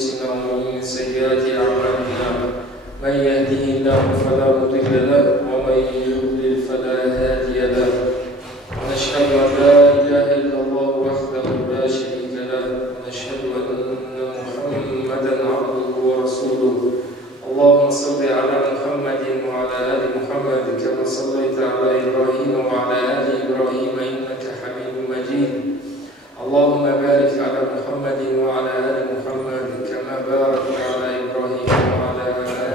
أنفسنا ومن سيئات أعمالنا من يهده الله فلا مضل له ومن يضلل فلا هادي له ونشهد أن لا إله إلا الله وحده لا شريك له ونشهد أن محمدا عبده ورسوله اللهم صل على محمد وعلى آل محمد كما صليت على إبراهيم وعلى آل إبراهيم إنك حميد مجيد اللهم بارك على محمد وعلى آل محمد كما باركت على إبراهيم وعلى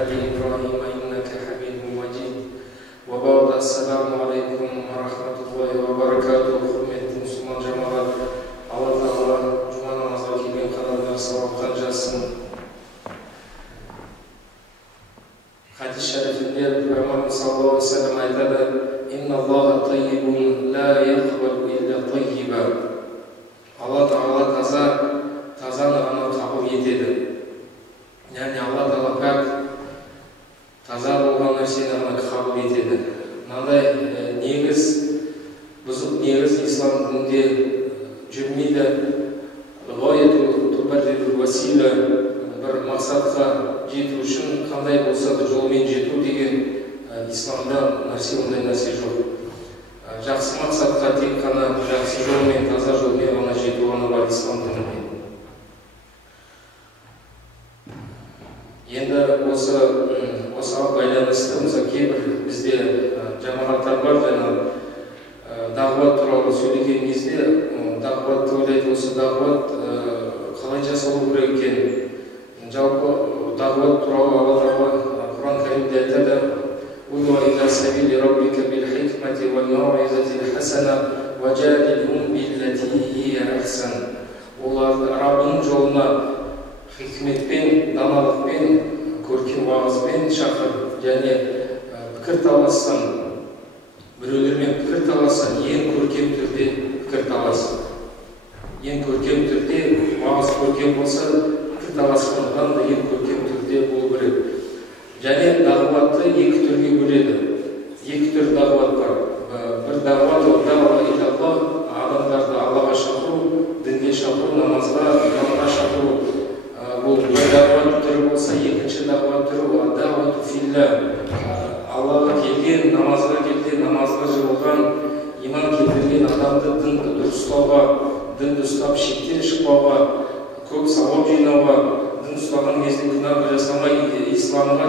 آل إبراهيم إنك حميد مجيد وبعد السلام عليكم ورحمة الله وبركاته حرمة مسلمان جماعة الله تعالى جمعنا مزاكين قدرنا صوابقا جاسم حديث شريف النبي صلى الله عليه وسلم aytadi إن الله طيب لا يقبل إلا طيبا Allah Taala тазаны ғана қабыл етеді. Яғни Алла Таала пәк таза болған нәрсені ғана қабыл етеді. Мынандай негіз, бұзық негіз ислам дінінде жүрмейді. Ғаятул тубаррирул васила, бір мақсатқа жету үшін қандай болса да жолмен жету деген исламда ондай нәрсе жоқ. Жақсы мақсатқа тек қана жақсы жолмен, таза жолмен ғана жету ғана бар ислам дінінде. Енді осыған байланысты мысалы кейбір бізде жамағаттар бар, жаңа дағуат туралы сөйлеген кезде дағуат ойлайды, осы дағуат қалай жасалу керек екен. Жалпы дағуат туралы Алла Таала Құран кәрімде айтады: «Уд'у иля сабили раббика бил хикмати вал мау'изати хасана важадилхум биллати хия ахсан». Оларды Раббының жолына хикметпен, даналықпен, көркем уағызбен шақыр, және пікір талассан, біреулермен пікір талассан, ең көркем түрде пікір талас. Ең көркем түрде уағыз көркем болса, пікір таласқандан да ең көркем түрде болу керек. Және дағуатты екі түрге бөледі. Екі түр дағуат бар. Бір дағуат адамдарды Аллаға шақыру, дінге шақыру, намазға, иманға шақыру. Бұл бір дағуат түрі болса, екінші дағуат түрі дағуату филля. Аллаға келген, намазға келген, намазға жығылған, иман келтірген адамды дінді дұрыс ұстауға, дінді ұстап шектен шықпауға, көп сауап жинауға, дін ұстаған кезде күнә жасамай, исламға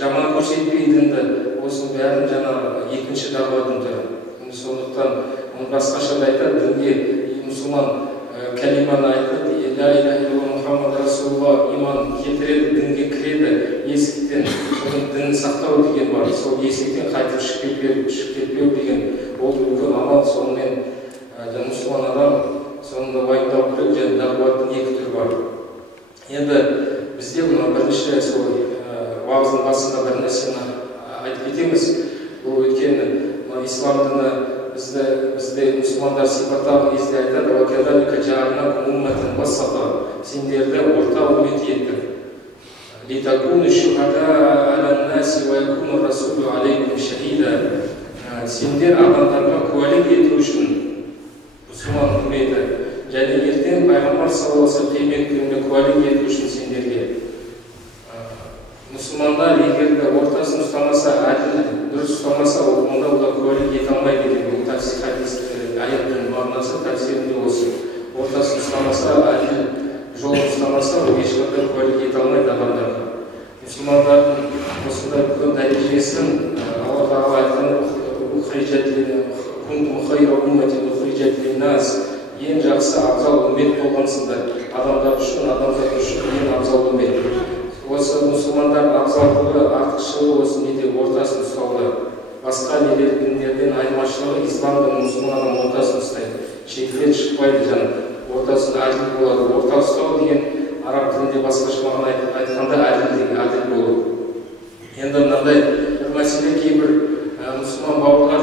жаман көрсетпей дінді, осының бәрін жаңа екінші дағуаттың түрі. Сондықтан оны басқаша да айтады, дінге мұсылман кәлиманы айтады, ла иляха илlalloh Мұхаммад Расулулла, иман келтіреді, дінге кіреді, есіктен, соның дінін сақтау деген бар. Сол есіктен қайтып шығып кетпеу деген ол үлкен амал. Сонымен мұсылман адам соңында уайымдау керек, және дағуаттың екі түрі бар. Енді бізде мына бірінші сол уағыздың басында бір нәрсені айтып кетеміз. Бұл өйткені ислам діні бізде мұсылмандар сипаттаған кезде айтады: «Вакадалика жаалнакум умматан вассата». Сендерді орта үммет еттік. «Литакуну шухада алан наси ва якуну расулу алейкум шахида». Сендер адамдарға куәлік ету үшін мұсылман үмметі, және ертең пайғамбар саллаллаху алейхи ва саллям қиямет күнінде куәлік ету үшін сендерге. Мұсылмандар егер де ортасын ұстамаса, әділ дұрыс ұстамаса, онда олар куәлік ете алмайды деген бұл тәфсир хадис аяттың мағынасы тәфсирінде осы. Ортасын ұстамаса, әділ жолын ұстамаса, ол ешқандай куәлік ете алмайды адамдарға. Мұсылмандардың осындай үлкен дәрежесін Алла Тағала айтқан: «Кунтум хайра умматин ухриджат линнас». Ең жақсы абзал үммет болғансыңдар. Адамдар үшін, адамзат үшін ең абзал үммет. Осы мұсылмандар абзалдығы, артықшылығы осы неде ортасын ұстауда. Басқа діндерден айырмашылығы исламдың мұсылманның ортасын ұстайды. Шектен шықпайды, ортасын әділ болады. Орта ұстау деген араб тілінде басқаша мағына айтқанда әділ болу. Енді мынандай бір мәселе, кейбір мұсылман бауырлар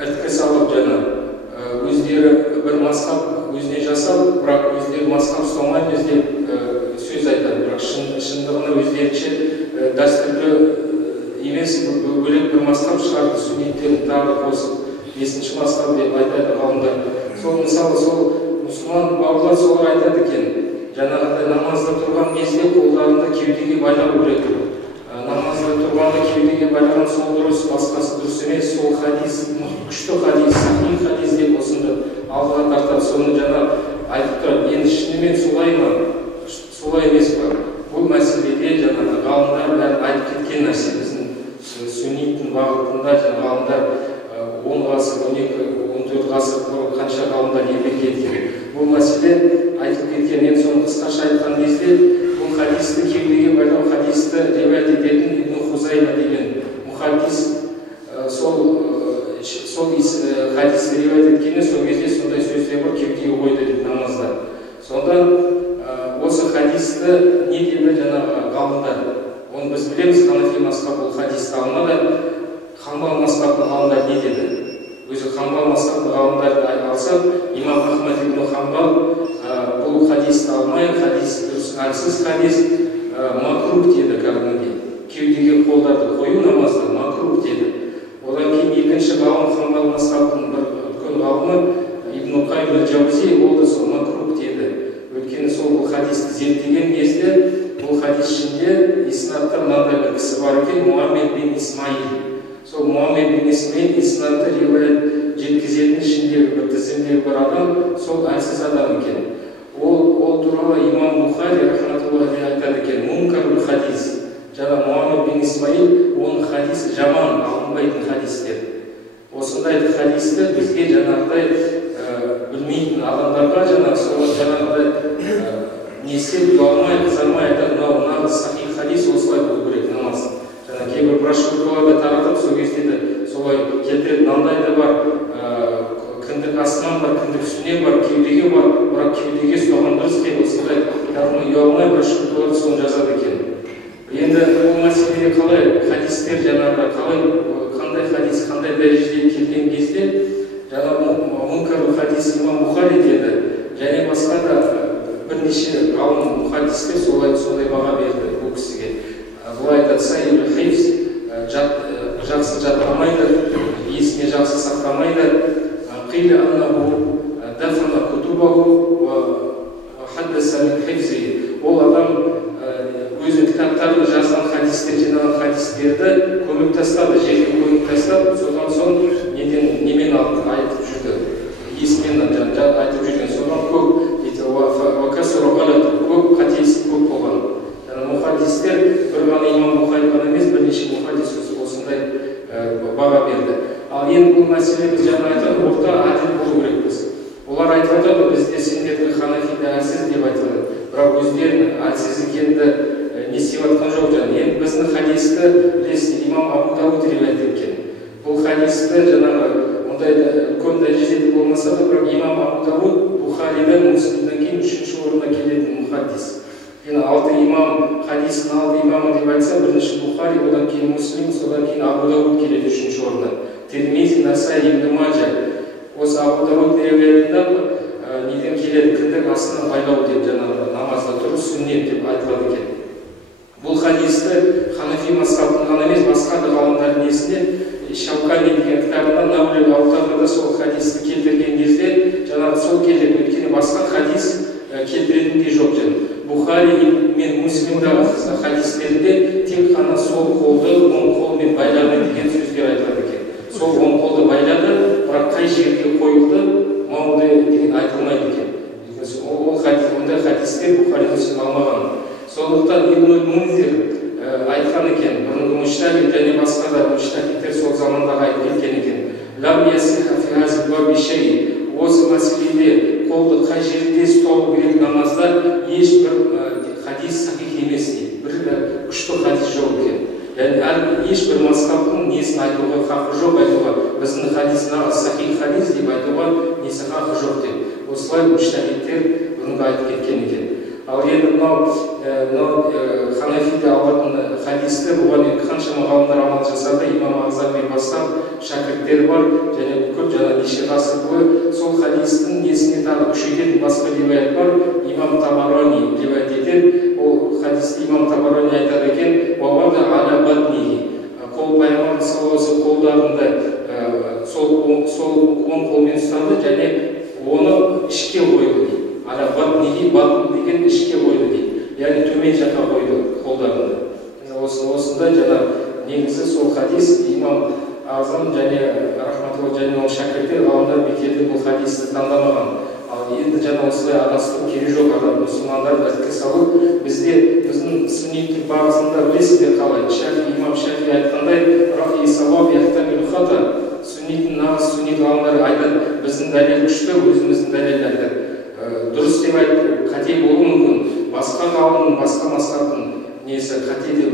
ірткі салып, өздері бір мазхаб өзіне жасап, бірақ өздері мазхаб ұстамаймыз деп сөз айтады. Бірақ шындығына өздерінше дәстүрлі емес, бөлек бір мазхаб шығарды, сүннеттерін тағы қосып, 5-ші мазхаб деп айтады ғалымдар. Сол мысалы сол мұсылман бауырлар солар айтады екен, жаңағыдай намазда тұрған кезде қолдарында кеудеге байлау керек. Намазда тұрғанда кеудеге байлаған сол дұрыс, басқасы дұрыс емес. Сол хадис, күшті хадис, сахих хадис деп осында алға тартады. Соны жаңа айтып тұрады. Енді шынымен солай ма? Солай емес па? Бұл мәселеде жаңағы ғалымдар бәрі айтып кеткен нәрсе. Біздің сүнниттің бағытында ғалымдар 10 ғасыр, 12-14 ғасыр бұрын қанша ғалымдар еңбек еткен. Бұл мәселе айтып кеткен. Енді соны қысқаша айтқан кезде бұл хадисті кеудеге байлау хадисті риуаят ететін Ибн Хузайма деген мұхаддис сол хадисті риуаят еткені сол кезде сондай сөздер бар, кеудеге қойды деп намазда. Сонда осы хадисті не дейді жаңағы ғалымдар? Оны біз білеміз, Ханафи мазхабы бұл хадисті алмады. Хамбал мазхабының ғалымдар не деді? Өзі Хамбал мазхабының ғалымдарды алсақ, имам Ахмад ибн Хамбал бұл хадисті алмай, хадис дұрыс әлсіз хадис макрух деді кәдімгідей. Кеудеге қолдарды қою намазда макрух деді. Одан кейін екінші ғалым Хамбал мазхабының бір үлкен ғалымы Ибн Қайым әл-Жаузи ол да сол макрух деді. Өйткені сол бұл хадисті зерттеген кезде бұл хадис ішінде иснадта мынандай бір кісі бар екен, Муаммед бин Исмаил. Сол Муаммед бин Исмаил иснадта риуаят жеткізетін ішіндегі бір тізімдегі бір адам, сол әлсіз адам екен. Ол туралы имам Бухари рахматуллахи айтады екен, мункарул хадис. Жаңа Муаммед бин Исмаил, оның хадисі жаман, алынбайтын хадистер. Осындай хадисті бізге жаңағыдай білмейтін адамдарға жаңағыдай несел ұялмай, қызармай айтады, мынау нағыз сахих хадис осылай болу керек намаз. Жаңа кейбір брошюркаларда таратып, сол кезде де солай келтіреді, мынандай да бар, кіндік астынан бар, кіндік үстінен бар, кеудеге бар, бірақ кеудеге ұстаған дұрыс екен, осындай кәдімгі ұялмай брошюркаларда соны жазады екен. Енді бұл мәселеге қалай хадистер жаңағы қандай хадис, қандай дәрежеде келген кезде жаңа мункарул хадис имам Бухари деді, және басқа да бірнеше ғалым мұхаддистер солай баға берді бұл кісіге. Бұлай айтады, сайыл хифз, жақсы жаттамайды, есіне жақсы сақтамайды. Қилі аннаху дафана кутубаху ва хаддаса мин хифзи. Ол адам өзі кітаптарды жазған хадистер, жинаған хадистерді көміп тастады, жерге көміп тастап, содан соң немен айтып жүрді, есімен айтып жүрген. Содан көп көп қатесі көп болған. Мұхаддистер бір ғана имам Бухари ғана емес, бірнеше мұхаддис осындай баға берді. Ал енді бұл мәселе біз жаңа айтады, орта әділ болу керекпіз. Олар айтып жатады, бізде сендерді ханафиде әлсіз деп айтады. Бірақ өздерін әлсіз екенді не істеп жатқан жоқ жаңа. Енді біздің хадисті білесіз, имам Абу Дауд риуаят еткен. Бұл хадисті жаңағы ондай үлкен дәрежеде болмаса да, бірақ имам Абу Дауд Бухариден, Муслимден кейін 3-ші орынға келетін мұхаддис. Енді 6 имам, хадистің 6 имамы деп айтса, бірінші Бухари, одан кейін Муслим, содан кейін Абу Дауд келеді 3-ші орынға. Тирмизи, Насаи, Ибн Маджа. Осы Абу Дауд риуаятында неден келеді, кіндік астына байлау деп жаңағы намазда тұру сүннет деп айтылады екен. Бұл хадисті Ханафи мазхабының ғана емес, басқа да ғалымдардың несінде Шаукани деген кітабында Наулил Аутарда сол хадисті келтірген кезде жаңағы сол келеді, өйткені басқа хадис келтіретін де жоқ жаңағы. Бухари мен Муслимдағы хадистерінде тек қана сол қолды оң қолмен байлады деген сөздер айтылады екен. Сол оң қолды байлады, бірақ қай жерге қойылды, мауды деген айтылмайды екен. Ондай хадистер Бухари Муслим алмаған. Сондықтан Ибн Мунзир айтқан екен, бұрынғы муштахид және басқа да муштахидтер сол замандағы айтып кеткен екен. Лам ясиха фи хазил баби шей. Осы мәселеде қолды қай жерде ұстау керек намазда ешбір хадис сахих емес дейді. Бір күшті хадис жоқ екен. Яғни ешбір мазхабтың несін айтуға хақы жоқ, айтуға біздің хадисна сахих хадис деп айтуға несі хақы жоқ деп. Осылай муштахидтер бұрынғы айтып кеткен екен. Ал енді мынау ханафиде алатын хадисті бұған қаншама ғалымдар амал жасады, имам Азармен бастап шәкірттер бар, және көп жаңа неше ғасыр бойы сол хадистің несіне тағы күшейтетін басқа риуаят бар. Имам Табарани риуаят етеді. Ол хадисті имам Табарани айтады екен, уавада аля батниhi. Қол пайғамбар саллаллаху қолдарында сол оң қолмен ұстады және оны ішке қойды. Ала батниhi, батн деген ішке яғни төмен жаққа қойды қолдарында. Осындай жана негізі сол хадис имам Азам және рахматулла және оның шәкірттері ғалымдар бекерде бұл хадисті таңдамаған. Ал енді жана осылай адастыру керек жоқ, адам мұсылмандарды іріткі салу бізде біздің сүнниттік бағытында білесіздер қалай. Имам Шафи айтқандай, рахи сауаб яхтамилу хата. Сүнниттің нағыз сүннит ғалымдары айтады, біздің дәлел күшті, өзіміздің дәлел айтады. Дұрыс деп айтып, қате болуы мүмкін. Басқа ғалымның, басқа мазхабтың несі қате деп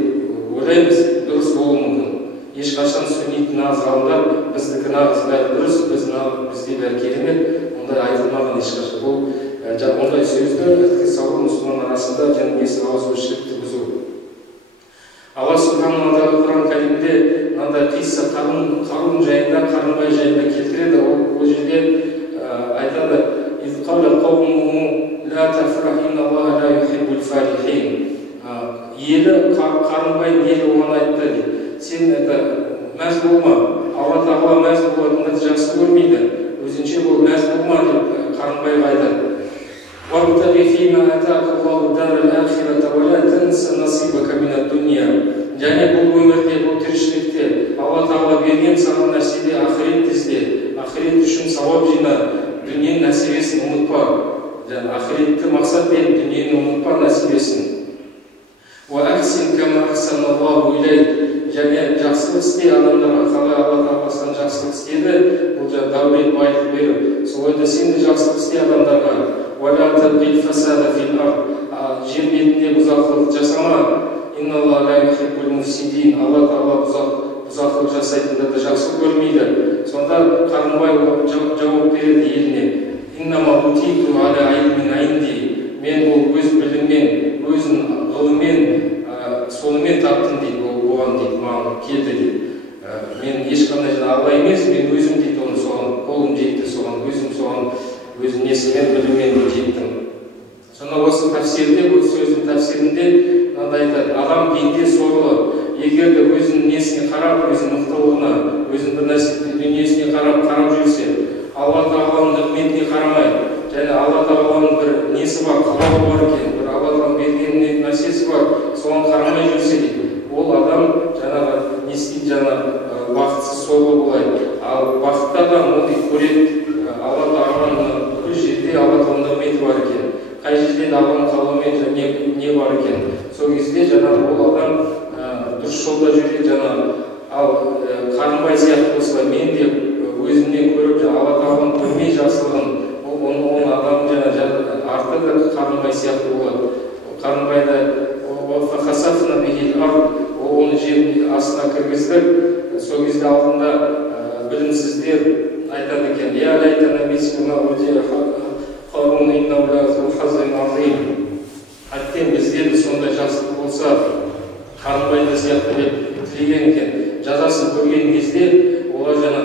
ойлаймыз, дұрыс болуы мүмкін. Ешқашан сүнниттің нағыз ғалымдар біздікі нағыз бәрі дұрыс, бізде бәрі керемет, ондай айтылмаған ешқашан. Бұл ондай сөзді іріткі салу мұсылман арасында және несі ауызбіршілікті бұзу. Алла субхану ва тағала Құран кәрімде мынандай қисса Қарун жайында, Қарынбай жайында келтіреді. Ол жерде айтады: «Из қаула қаумуху ла тафрах инналлаха ла юхиббул фарихин». Елі Қарынбай елі оған айтты дейді: сен мәз болма, Алла тағала мәз болатындарды жақсы көрмейді, өзінше бол, мәз болма деп Қарынбайға айтады. وَابْتَغِ فِيمَا آتَاكَ اللَّهُ الدَّارَ الْآخِرَةَ وَلَا تَنْسَ نَصِيبَكَ مِنَ الدُّنْيَا. Және бұл өмірде, бұл тіршілікте Алла тағала берген саған нәрседе ақырет ізде, ақырет үшін сауап жина, дүниенің нәсібесін ұмытпа. Ақыретті мақсат бер, дүниені ұмытпа нәсібесін. وَأَحْسِنْ كَمَا أَحْسَنَ اللَّهُ إِلَيْكَ. Және жақсылық істе адамдарға, қалай Алла тағала саған жақсылық істеді, бұл дәулет байлық беріп, солай сен де жақсылық істе адамдарға. وَلَا تَبْغِ الْفَسَادَ فِي الْأَرْضِ. Жер бетінде бұзақылық жасама. إِنَّ اللَّهَ لَا يُحِبُّ الْمُفْسِدِينَ. Алла тағала бұзақылық жасайтындарды жақсы көрмейді. Сонда Қарынбай жауап береді еліне: إِنَّمَا أُوتِيتُ عَلَى عِلْمٍ عِندِي. Мен бұл өз біліммен, өзінің ғылыммен, сонымен таптым дейді, оған дейді, маған келді дейді. Мен ешқандай Алла емес, мен өзім дейді, оны соған қолым жетті, соған өзім соған өз несімен біліммен жеттім. Сонда осы тәфсирде, бұл сөздің тәфсирінде мынандай айтады: адам пенде сорлы. Егер де өзінің несіне қарап, өзінің мықтылығына, өзінің бір нәрсе дүниесіне қарап жүрсе, Алла тағаланың нығметіне қарамай, және Алла тағаланың бір несі бар, қалауы бар екен, бір Алла тағаланың берген нәрсесі бар, соған қарамай жүрсе дейді, ол адам жаңағы не істейді, жаңағы бақытсыз сорлы болады. Ал бақытты адам ол дейді көреді, Алла тағаланың бүкіл жерде Алла тағаланың нығметі бар екен, қай жерде Алланың қалауымен не бар екен. Сол кезде жаңағы ол адам дұрыс жолда жүреді жаңағы. Ал Қарынбай сияқты осылай мен де өзімнен көріп Алла тағаланың көрмей жақсылығын, оның адам жаңағы арты да Қарынбай сияқты болады. Қарынбайды фахасафна бихил ард, оны жер астына кіргіздік. Сол кезде алдында білімсіздер айтады екен: «Я лайтана мислима удия Қарун иннаху лазу хазин азим». Әттең бізде де сондай жақсылық болса, Қарынбайды сияқты деп тілеген екен. Жазасын көрген кезде олар жаңа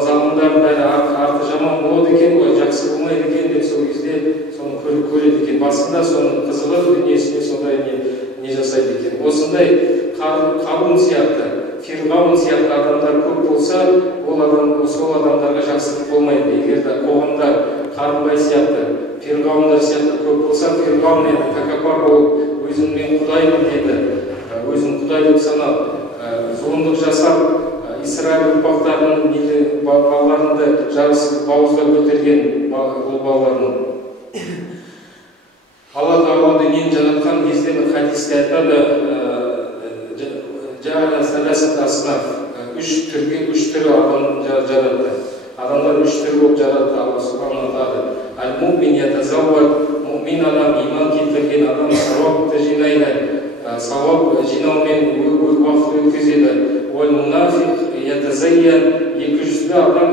залымдардың бәрі арты жаман болады екен ғой, жақсы болмайды екен деп сол кезде соны көреді екен. Басында соның қызығы дүниесіне сондай не жасайды екен. Осындай Қарун сияқты, Фирғаун сияқты адамдар көп болса, сол адамдарға жақсылық болмайды. Егер де қоғамда Қарынбай сияқты, Фирғаундар сияқты көп болса, Фирғаун енді тәкаппар болып өзіңмен Құдаймын деді, өзін Құдай деп санап, зұлымдық жасап, Исраил ұрпақтарының балаларында жарысып бауыздап көтерген бұл балаларын. Алла тағала дүниені жаратқан кезде бір хадисте айтады: «Жаала саласат аснаф». Үш түрі адамды жаратты. Адамдар үш түрі болып жаратты Алла субхану ва тағала. Ал-мумин ятазаввад, мумин адам, иман келтірген адам сауапты жинайды. Сауап жинаумен уақыт өткізеді. Уал-мунафиқ ятазайян, екіжүзді адам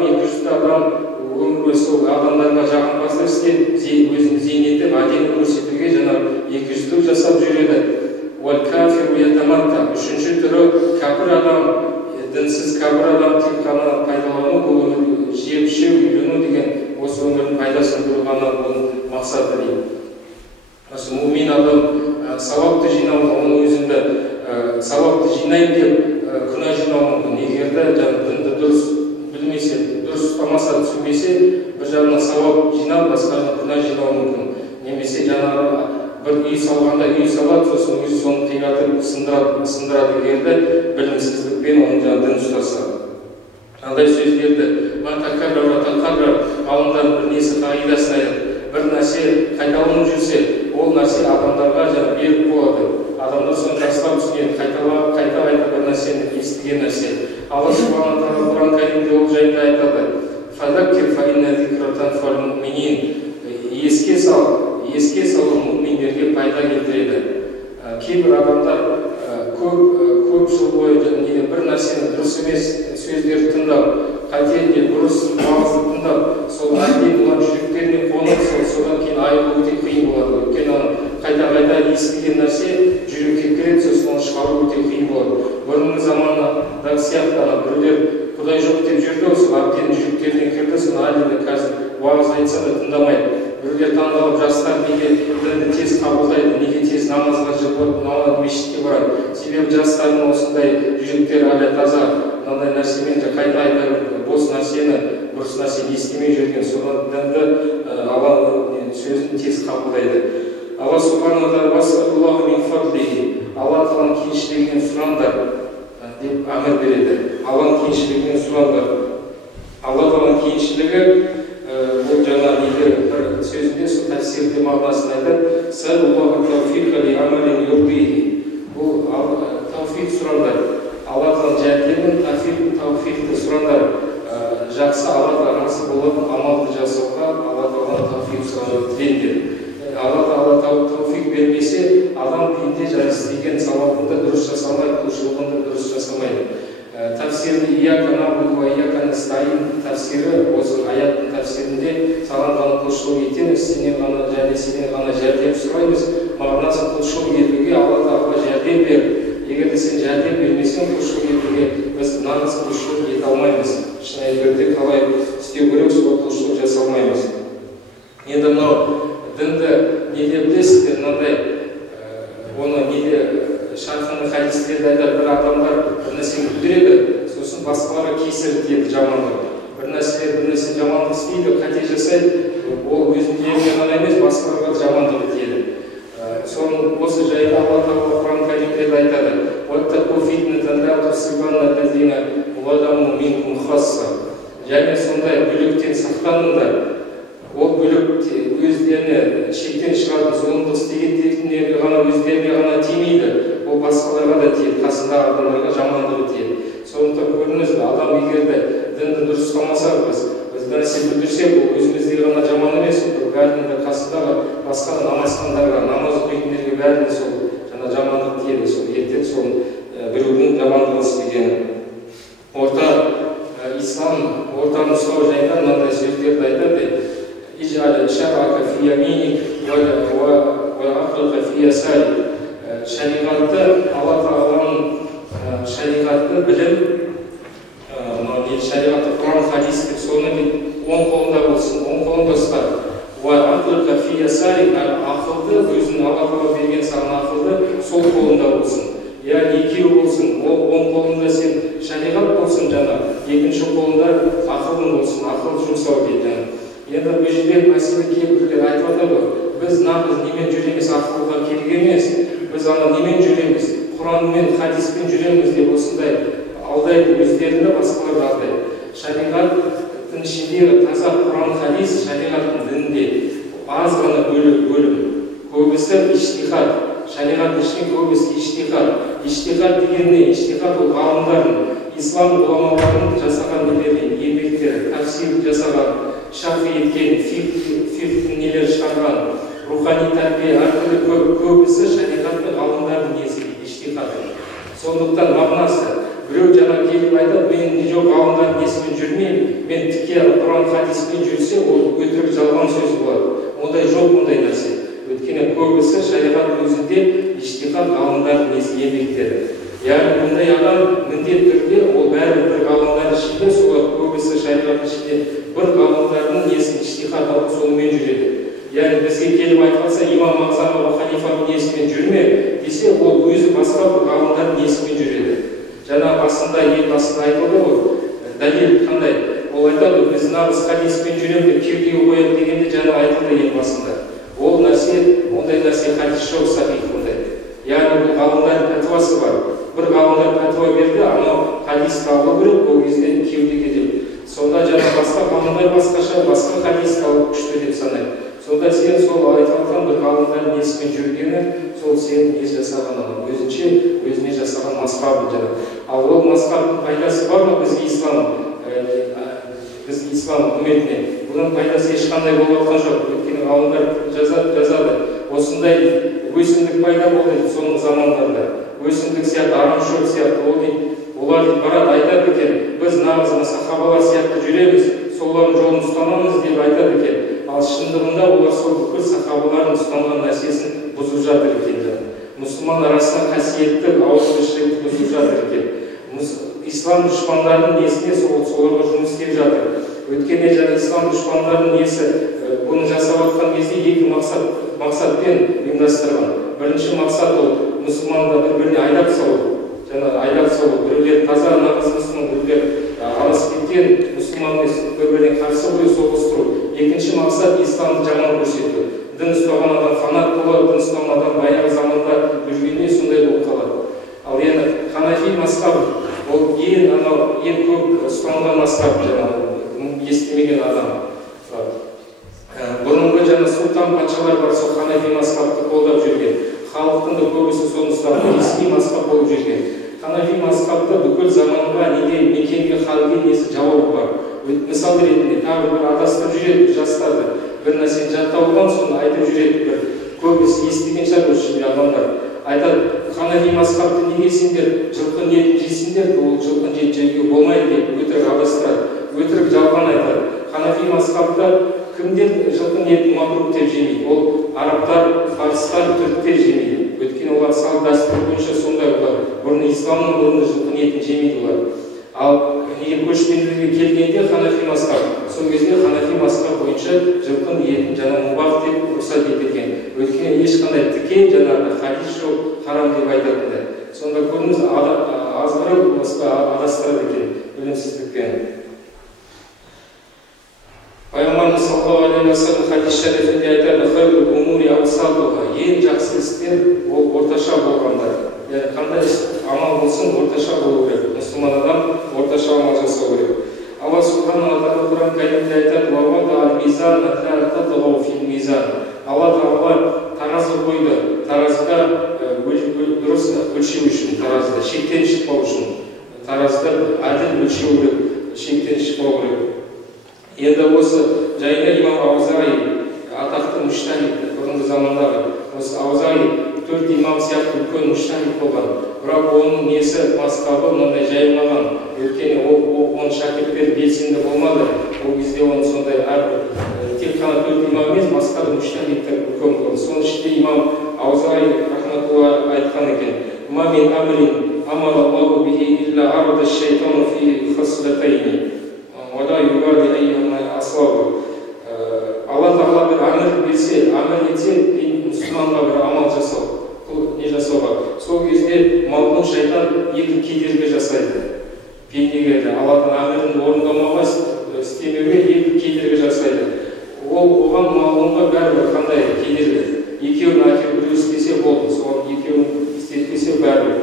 өмір сол адамдарға жағымпаздық істеп, өзінің зейнетін әдемі көрсетуге жаңағы екіжүзділік жасап жүреді. Уал-кафиру ятаматта, үшінші түрі кәпір адам, дінсіз кәпір адам тек қана пайдалану, бұл өмір жеп ішу, үйлену деген осы өмірдің пайдасын көру ғана оның мақсаты дейді. Осы мумин адам сауапты жинау, оның өзінде сауапты жинайын деп күнә жинау мүмкін. Егер де дінді дұрыс білмесе, дұрыс ұстамаса, түсінбесе, бір жағынан сауап жинап, басқа жағынан күнә үй салғанда үй салады, сосын үй соны қиратып сындырады егерде білімсіздікпен оның дін ұстаса. Андай сөздерді ғалымдар бір несі қағидасын айтады. Бір нәрсе қайталанып жүрсе, ол нәрсе адамдарға берік болады. Адамдар соны жақсылап түсінеді, қайта бір нәрсені естіген нәрсе. Алла Субхана тағала Құран кәрімде ол жайында айтады. Фадаккир фаинна зикра танфа'ул муъминин. Еске салу мұъминдерге пайда келтіреді. Кейбір адамдар көп жыл бойы бір нәрсені дұрыс емес сөздерді тыңдап, қате бұрыс уағызды тыңдап, сол әдейі олар жүректеріне қонып, содан кейін айығу өте қиын болады. Өйткені қайта естіген нәрсе жүрекке кіреді, сосын оны шығару өте қиын болады. Бұрынғы замандағы сияқты біреулер Құдай жоқ деп жүрді, сол әбден жүректеріне кірді, соны әлі қазір уағыз айтса да тыңдамайды. Біреулер таңдалып, жастар неге дінді тез қабылдайды, неге тез намазға жығылып, мешітке барады. Себебі жастардың осындай жүректері әлі таза, мынандай нәрсемен қайта бос нәрсені, бұрыс нәрсені естімей жүрген, содан дінді Алла сөзін тез қабылдайды. Алла Субхана Алла тағаланың кеңшілігінен сұраңдар деп әмір береді. Алланың кеңшілігінен сұраңдар. Алла тағаланың кеңшілігі бұл жаңа бір сөзінде сол тәфсирде мағынасын айтады. Бұл тауфиқ сұраңдар. Алла тағаланың жәрдемін, тауфиқты сұраңдар. Жақсы Алла тағаласы болатын амалды жасауға Алла тағаланың тауфиқ сұрауды тілеңдер. Алла тағала тауфиқ бермесе, адам пенде істеген сауабында дұрыс жасамайды, құлшылығында дұрыс жасамайды. Тәфсирді ияка нағбуду ва ияка настаин тәфсирі осы аяттың тәфсирінде саған ғана құлшылық етеміз, сенен ғана жәрдем сұраймыз. Мағынасы құлшылық етуге Алла тағала жәрдем бер. Егер де сен жәрдем бермесең құлшылық етуге біз нағыз құлшылық ете алмаймыз. Шынайы түрде қалай істеу керек, сол құлшылық жаса алмаймыз. Енді мынау дінді неде білесіздер, мынандай оны неде шарқының хадистерде айтады, бір адамдар бір нәрсені бүлдіреді, сосын басқаларға кесір дейді жамандық. Бір нәрсе жамандық істейді, қате жасайды, ол өзінде ғана емес, басқаларға жамандық етеді. Соның осы жайында Алла тағала Құран кәрімде айтады. Және сондай бүліктен сақтаныңдар. Ол бүлік өздеріне шектен шығатын зұлымдық істегендеріне ғана өздеріне ғана тимейді. Ол басқаларға да тиеді, қасындағы адамдарға жамандығы тиеді. Сондықтан көрдіңіз бе, адам егерде дінді дұрыс ұстамаса, біз нәрсе бүлдірсек, ол өзімізде ғана жаман емес, бәрінің де қасындағы басқа намазхандарға, намаз оқитындерге бәріне сол жаңа жамандық тиеді. Сол ертең сол біреудің жамандығын істегені. Ортаны ұстау жайында мынандай сөздерді айтады. Иж'ал шар'ака фи яминик ва ақлика фи ясарик. Шариғатты, Алла тағаланың шариғатты білім, шариғатты Құран хадис деп соны оң қолында болсын, оң қолында ұста. Ва ақлика фи ясарик, ақылды, өзінің Алла тағала берген саған ақылды сол қолында болсын. Яғни екеуі болсын, оң қолында сен шариғат болсын жаңа, екінші қолында ақылың болсын, ақыл жұмсау дейді. Енді бұл жерде мәселе кейбіреулер айтып жатады, біз нағыз немен жүреміз, ақылға керек емес, біз немен жүреміз, Құранмен, хадиспен жүреміз деп осындай алдайды, өздеріне басқалар алдайды. Шариғаттың ішіндегі таза Құран, хадис, шариғаттың дінінде аз ғана бөлім. Көбісі иштихад. Шариғаттың ішінде көбісі иштихад. Иштихад деген не? Иштихад ол ғалымдардың, ислам ғұламаларының жасаған еңбектері, тәфсир жасаған, шарх еткен, фикх нелер шығарған, рухани тәрбие әртүрлі көбісі шариғатты ғалымдардың несі иштихады. Сондықтан мағынасы біреу жаңа келіп айтады, мен жоқ ғалымдардың несімен жүрмеймін, мен тіке Құран хадиспен жүрсе, ол өтірік жалған сөз болады. Ондай жоқ, ондай нәрсе. Өйткені көбісі шариғат өзінде иштихад ғалымдардың несі еңбектері. Яғни бұндай адам міндет түрде ол бәрі бір ғалымдар ішінде, солар көбісі шариғат ішінде бір ғалымдардың несін иштихад алып сонымен жүреді. Яғни бізге келіп айтылса, имам Азам Абу Ханифаның несімен жүрме десе, ол өзі басқа бір ғалымдардың несімен жүреді. Жаңа ел басында айтылды ғой, дәлел қандай? Ол айтады, біз нағыз хадиспен жүремін деп кеудеге қоямын дегенде жаңа айтылды ел басында. Ол нәрсе, ондай нәрсе хадис жоқ сахих ондай. Яғни бұл ғалымдар пәтуасы бар. Бір ғалымдар пәтуа берді, анау хадисті алу керек, ол кезде кеудеге деп. Сонда жаңа басқа ғалымдар басқа хадисті алып күшті деп санайды. Сонда сен сол айтып жатқан бір ғалымдар несімен жүргені, сол сен не жасаған адам, өзіне жасаған масхабы жаңа. Ал ол масхабтың пайдасы бар ма бізге ислам үмметіне? Бұның пайдасы ешқандай болып жатқан жоқ. Өйткені ғалымдар жазады. Осындай өсімдік пайда болды соның замандарында. Өсімдік сияқты, арамшөп сияқты, олар барады айтады екен, біз нағыз сахабалар сияқты жүреміз, солардың жолын ұстанамыз деп айтады екен. Ал шындығында олар сол бүкіл сахабалардың ұстанған нәрсесін бұзып жатыр екен. Мұсылман арасында қасиетті ауызбіршілікті бұзып жатыр екен. Ислам дұшпандарының несіне соларға жұмыс істеп жатыр. Өйткені ислам дұшпандарының несі бұны жасап жатқан кезде екі мақсатпен ұйымдастырған. Бірінші мақсат ол мұсылманды бір-біріне айдап салу, біреулер таза нағыз мұсылман, біреулер алысып кеткен мұсылманмен бір-біріне қарсы қою соғыстыру. Екінші мақсат исламды жаман көрсету. Дін ұстаған адам фанат болады, дін ұстаған адам баяғы заманда жүргенде сондай болып қалады. Ал енді ханафи мазхабы ол ең көп ұстанған мазхаб естімеген адам. Бұрынғы сұлтан патшалар бар, сол ханафи мазхабты қолдап жүрген. Халықтың да көбісі соны ұстап, ресми мазхаб болып жүрген. Ханафи мазхабта бүкіл заманға мекенге халге несі жауабы бар. Мысал ретінде тағы бір адастырып жүреді жастарды. Бір нәрсені жаттап алған соны айтып жүреді. Көбісі естіген шығар осы адамдар. Айтады, ханафи мазхабты неге сендер жылқының етін жейсіңдер, ол жылқының етін жеуге болмайды деп өтірік адастырады. Өтірік жалған айтады. Ханафи мазхабта кімдер жылқының етін макрух деп жемейді? Ол арабтар, фарстар, түріктер жемейді. Өйткені олар салт дәстүр бойынша сондай олар. Бұрын исламның бұрын жылқының етін жемейді олар. Ал неге көшпенділерге келгенде ханафи мазхаб, сол кезде ханафи мазхаб бойынша жылқының етін жаңа мубах деп рұқсат етілген. Өйткені ешқандай тіке жаңағы хадис жоқ, харам деп айтатындай. Сонда көріңіз азғырып адастырады екен білімсіздікпен. Пайғамбарымыз саллаллаху алейхи ва саллям хадис шарифінде айтады: "Хайрул умури авсатуха", ең жақсы істер ол орташа болғандар. Яғни қандай амал болсын орташа болу керек. Мұсылман адам орташа амал жасау керек. Алла субхану ва тағала Құран кәрімде айтады: "Ва ал-мизан ла татгау фил-мизан". Алла тағала таразы қойды. Таразыда дұрыс өлшеу үшін, таразыда шектен шықпау үшін, таразыда әділ өлшеу керек, шектен шықпау керек. Енді осы жайында имам Аузаи, атақты муштахид, бұрынғы замандағы осы Аузаи 4 имам сияқты үлкен муштахид болған. Бірақ оның несі мазхабы мынандай жайылмаған. Өйткені оның шәкірттері белсенді болмады. Ол кезде оны сондай тек қана 4 имам емес, басқа да муштахидтер үлкен болды. Соның ішінде имам Аузаи рахматулла айтқан екен: "Ма мин амрин амара Аллаху бихи илля арада шайтану фи хаслатайни. Алла тағала бір әмір берсе, әмір етсе, мұсылманға бір амал жасау, бұл не жасауға. Сол кезде малғұн шайтан екі кедергі жасайды. Пендеге Алланың әмірін орындамауға, істемеуге екі кедергі жасайды. Оған малғұнға бәрібір қандай кедергі. Екеуін әкеп біреу істесе болды, соған екеуін істетпесе бәрібір.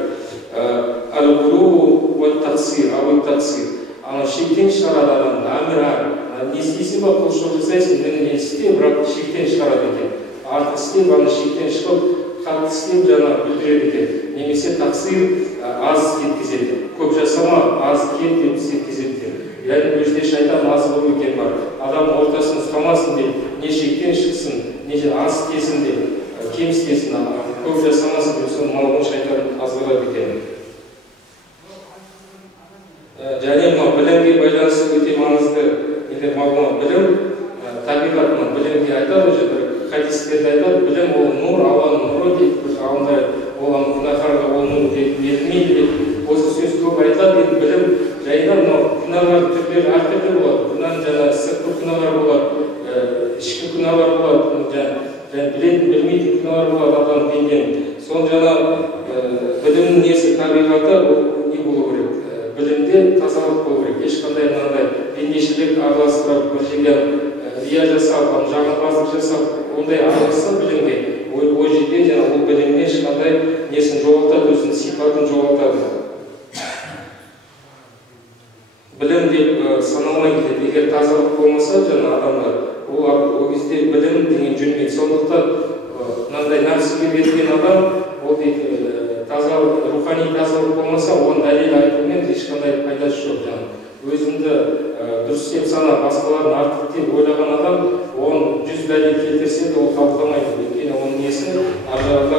Әл-ғулу уәт тақсир, ауэт тақсир. Ана шектен шығарады адамды, әмір не істейсің ба, құлшылық жасайсың, не істе, бірақ шектен шығарады екен. Артық істеп, ана шектен шығып, қатты істеп жаңа бүлдіреді екен. Немесе тақсир аз кеткізеді. Көп жасама, аз кет деп істеткізеді. Яғни өзіне шайтан аз болу екен бар. Адам ортасын ұстамасын деп, не шектен шықсын, не аз істесін деп, кем істесін, көп жасамасын деп, соны малғұн шайтан азғырады екен. Және білімге байланысты өте маңызды мағлұмат. Білім табиғатының білімге айтады, бір хадистерде айтады, білім ол нұр, Алланың нұры дейді, бір ғалымдар оған күнәһарға ол нұр берілмейді деп. Осы сөз көп айтылады. Білім жайында мынау күнәлар түрлері әртүрлі болады. Күнәнің жаңа сыртқы күнәлар болады, ішкі күнәлар болады, және білетін білмейтін күнәлар болады адам пенденің. Соның жаңа білімнің несі табиғаты ол не болу керек? Білімде тазалық болу керек. Ешқандай мынандай пендешілік араластырып, бір жерге рия жасап, жағымпаздық жасап, ондай араласса білімге, ол жерде жаңағы бұл білімнен ешқандай несін жоғалтады, өзінің сипатын жоғалтады. Білім деп саналмайды. Егер тазалық болмаса жаңа адамдар, ол кезде білім деген жүрмейді. Сондықтан мынандай нәпсіге берген адам, ол дейді тазалық, рухани тазалық болмаса, оған дәлел айтумен ешқандай пайдасы жоқ. Өзіңді дұрыс деп санап, басқаларын артық деп ойлаған адам, оған 100 дәлел келтірсе де ол қабылдамайды. Өйткені оның несі аржағында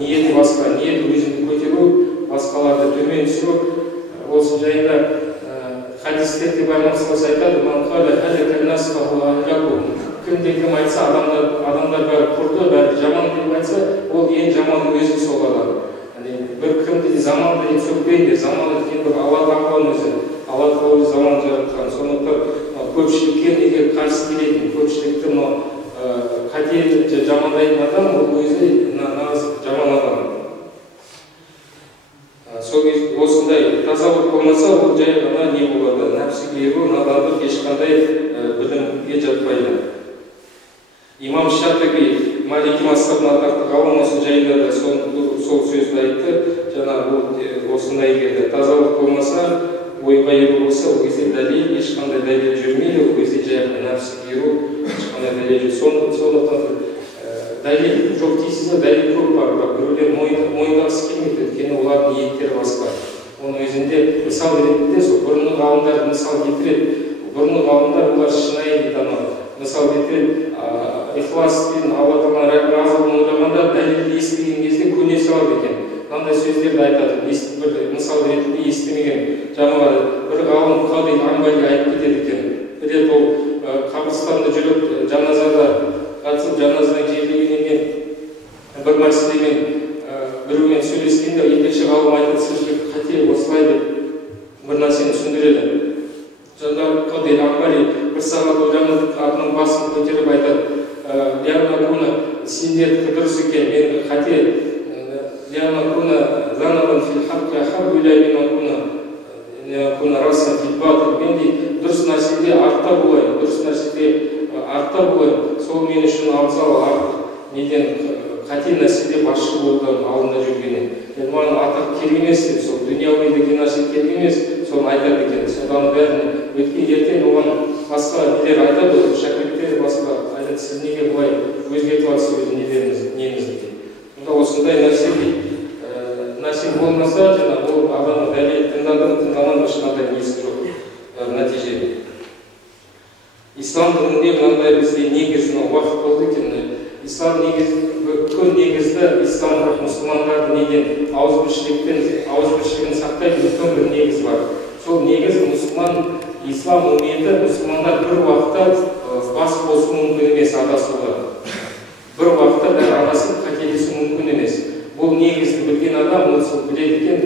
ниеті басқа, ниеті өзіңді көтеру, басқаларды төмен түсіру. Осы жайында хадистерде байланысты айтады, кім айтса, адамдар бәрі құрды, бәрі жаман деп айтса, ол ең жаман өзі сол адам. Бір кімді заманды деп сөкпейді, заман еткен бір Алла тағаланың өзі, Алла тағала заман жаратқан. Сондықтан көпшілікке неге қарсы келетін, көпшілікті қате жамандайтын адам, ол өзі нағыз жаман адам. Осындай тазалық болмаса, ол жай ғана не болады? Нәпсіге еру, надандық ешқандай білімге жатпайды. Имам Шафиғи, Малики мазхабының атақты ғалым осы жайында да сол сөзді айтты. Жаңағы осындай егер тазалық болмаса, ойға еру болса, ол кезде дәлел, ешқандай дәлел жүрмейді, ол кезде жай ғана нәпсіге еру, ешқандай дәлел жоқ. Сондықтан дәлел жоқ дейсіз, дәлел көп бар, біреулер мойындағысы келмейді, өйткені олардың ниеттері басқа. Оның өзінде мысал ретінде сол бұрынғы ғалымдар мысал келтіреді. Бұрынғы ғалымдар олар шынайы дейді, мысал келтіреді, ихласпен Алла тағаланың разылығын ойлағанда дәлелді естіген кезде көне салады екен. Мынандай сөздерді айтады, бір мысал ретінде естімеген жаңағы бір ғалым Қади Амбали айтып кетеді екен. Бір рет ол қабірстанда жүріп, жаназада қатысып, жаназадан жерлегеннен бір мәселемен біреумен сөйлескенде екінші ғалым айтады, сізге қате осылай деп бір нәрсені түсіндіреді. Жаңағы Қади Амбали бір сағат ойланып, атының басын көтеріп айтады, сендер дұрыс екен, мен қате, мен дұрыс нәрседе артта болайын, сол мен үшін абзал артық, неден қате нәрседе басшы болудан алдында жүргеннен. Маған атақ керек емес деп, сол дүнияуи деген нәрсе керек емес, соны айтады екен. Содан бәрін өткен ертең оған басқа нелер айтады, шәкірттер басқа айтады, сіз неге бұлай өзгертіп алсыз өз неңізді дейді. Осындай нәрсе болмаса, ол адамның дәлел тыңдаман ешқандай несі жоқ нәтиже. Ислам дінінде мынандай бізде негізі уақыт болды екен. Ислам үлкен негізді, ислам мұсылмандардың неден ауызбіршілігін сақтайтын үлкен бір негіз бар. Сол негіз мұсылман, ислам үмметі, мұсылмандар бір уақытта бас қосу мүмкін емес, адасуға. Бір уақытта бәрі адасып, қателесу мүмкін емес. Бұл негізді білген адам, ол біледі екен,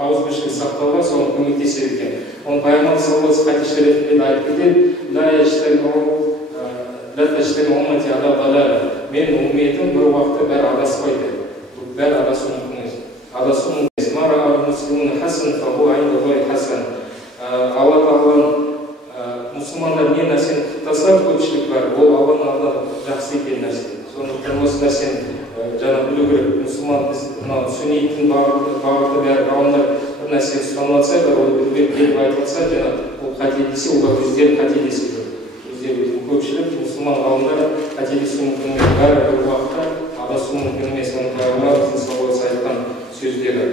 ауызбіршілік сақтауға соны көмектеседі екен. Оның пайғамбар саллаллаху алейхи хадис шарифінде айтып кетеді, мен үмметім бір уақытта бәрі адаспайды. Бәрі адасу мүмкін емес. Алла тағаланың мұсылмандар не нәрсені құптаса, көпшілік бар, ол Алланың алдында жақсы екен нәрсе. Сондықтан осы нәрсені жаңа білу керек. Мұсылман сүнниттің бағыты бәрі ғалымдар бір нәрсені ұстанып алса, ол біліп келіп айтылса, ол қателесе, олар өздері қателеседі. Көпшілік мұсылман ғалымдар қателесу мүмкін емес, бәрі бір уақытта адасу мүмкін емес. Оның пайғамбар саллаллаху алейхи айтқан сөздері.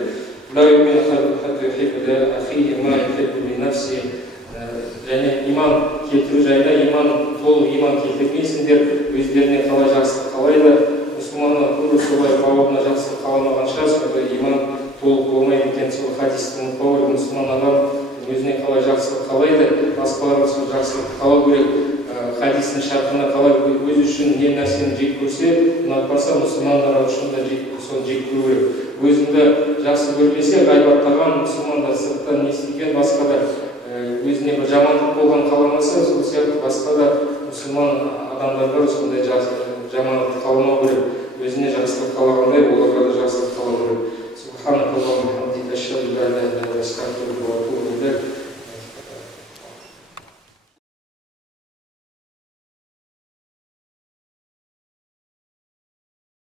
Және иман келтіру жайында, толық иман келтірмейсіңдер, өздеріне қалай жақсылық қалайды. Мұсылманның көбі солай бауырына жақсылық қаламаған шығар, иман толық болмайды екен. Сол хадисті ұмытпау керек, мұсылман адам өзіне қалай жақсылық қалайды, басқаларға сол жақсылық қалау керек. Хадистің шартына қалай өз үшін не нәрсені жек көрсе, ұнатпаса, мұсылмандар үшін де соны жек көру керек. Өзіңді жақсы көрмесе, ғайбаттаған мұсылмандар сырттан не істеген, басқа да өзіне бір жамандық болған қаламаса, сол сияқты басқа да мұсылман адамдарға сондай жамандық қаламау керек. Өзіне жақсылық қалағандай, оларға да жақсылық қалау керек. Субханакаллахумма ва бихамдика, ашһаду ан ла илаха илля анта, астағфирука ва атубу илейк.